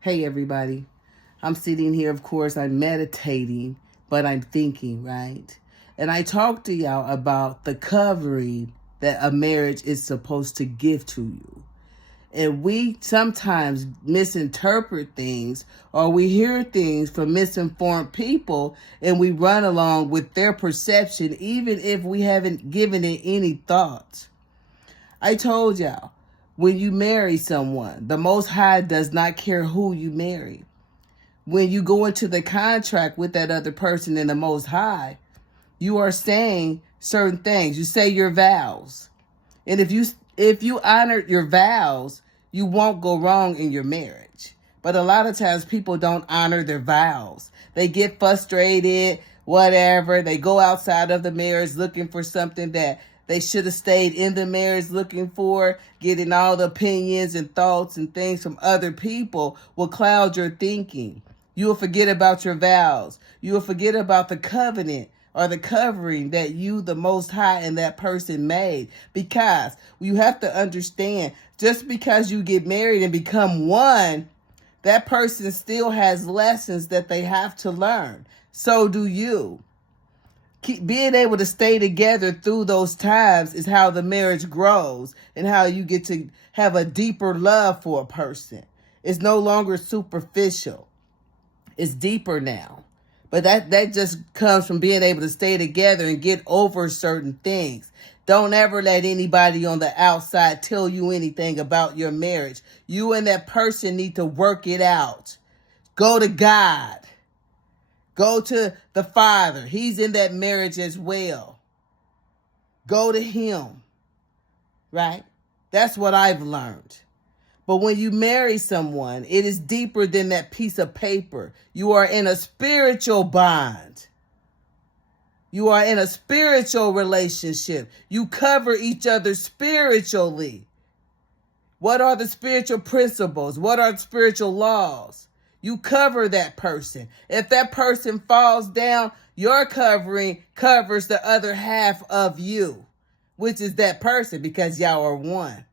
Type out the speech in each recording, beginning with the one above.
Hey, everybody. I'm sitting here, of course, I'm meditating, but I'm thinking, right? And I talked to y'all about the covering that a marriage is supposed to give to you. And we sometimes misinterpret things or we hear things from misinformed people and we run along with their perception, even if we haven't given it any thought. I told y'all, when you marry someone, the Most High does not care who you marry. When you go into the contract with that other person in the Most High, you are saying certain things. You say your vows. And if you honor your vows, you won't go wrong in your marriage. But a lot of times people don't honor their vows. They get frustrated, whatever. They go outside of the marriage looking for something that they should have stayed in the marriage looking for. Getting all the opinions and thoughts and things from other people will cloud your thinking. You will forget about your vows. You will forget about the covenant or the covering that you, the Most High, and that person made. Because you have to understand, just because you get married and become one, that person still has lessons that they have to learn. So do you. Being able to stay together through those times is how the marriage grows and how you get to have a deeper love for a person. It's no longer superficial. It's deeper now. But that just comes from being able to stay together and get over certain things. Don't ever let anybody on the outside tell you anything about your marriage. You and that person need to work it out. Go to God. Go to the Father. He's in that marriage as well. Go to Him. Right? That's what I've learned. But when you marry someone, it is deeper than that piece of paper. You are in a spiritual bond. You are in a spiritual relationship. You cover each other spiritually. What are the spiritual principles? What are the spiritual laws? You cover that person. If that person falls down, your covering covers the other half of you, which is that person, because y'all are one.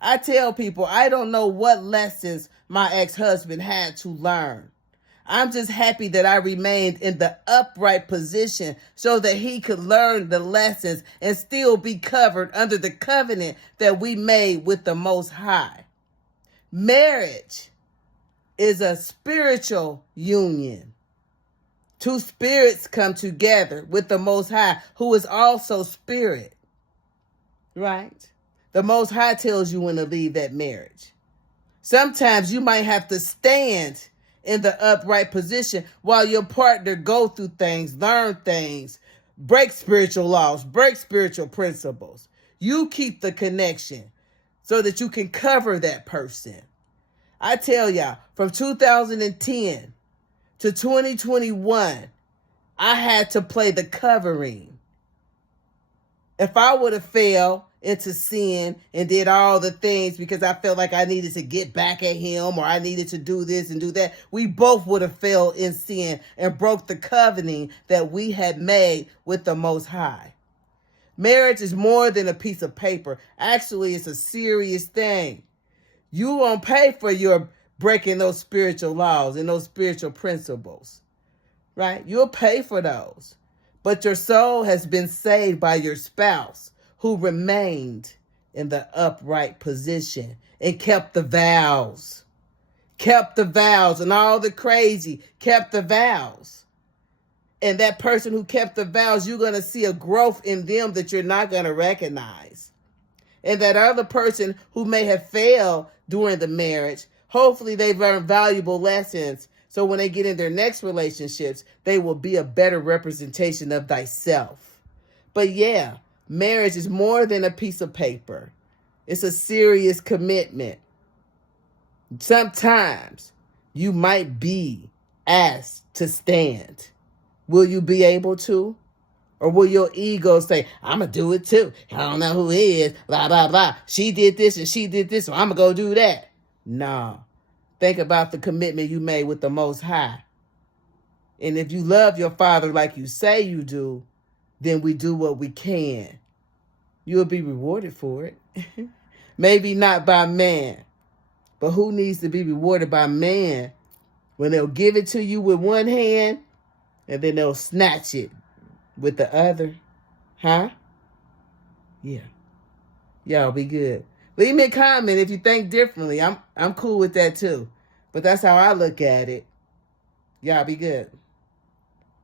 I tell people, I don't know what lessons my ex-husband had to learn. I'm just happy that I remained in the upright position so that he could learn the lessons and still be covered under the covenant that we made with the Most High. Marriage is a spiritual union. Two spirits come together with the Most High, who is also spirit. Right? The Most High tells you when to leave that marriage. Sometimes you might have to stand in the upright position while your partner go through things, learn things, break spiritual laws, break spiritual principles. You keep the connection so that you can cover that person. I tell y'all, from 2010 to 2021, I had to play the covering. If I would have failed into sin and did all the things because I felt like I needed to get back at him or I needed to do this and do that, we both would have failed in sin and broke the covenant that we had made with the Most High. Marriage is more than a piece of paper. Actually, it's a serious thing. You won't pay for your breaking those spiritual laws and those spiritual principles, right? You'll pay for those. But your soul has been saved by your spouse who remained in the upright position and kept the vows. Kept the vows and all the crazy, kept the vows. And that person who kept the vows, you're going to see a growth in them that you're not going to recognize. And that other person who may have failed during the marriage, hopefully they've learned valuable lessons. So when they get in their next relationships, they will be a better representation of thyself. But yeah, marriage is more than a piece of paper. It's a serious commitment. Sometimes you might be asked to stand. Will you be able to? Or will your ego say, I'm going to do it too. I don't know who he is, blah, blah, blah. She did this and she did this, so I'm going to go do that. No. Think about the commitment you made with the Most High. And if you love your father like you say you do, then we do what we can. You'll be rewarded for it. Maybe not by man, But who needs to be rewarded by man when they'll give it to you with one hand and then they'll snatch it with the other? Huh? Yeah. Y'all be good. Leave me a comment if you think differently. I'm cool with that too. But that's how I look at it. Y'all be good.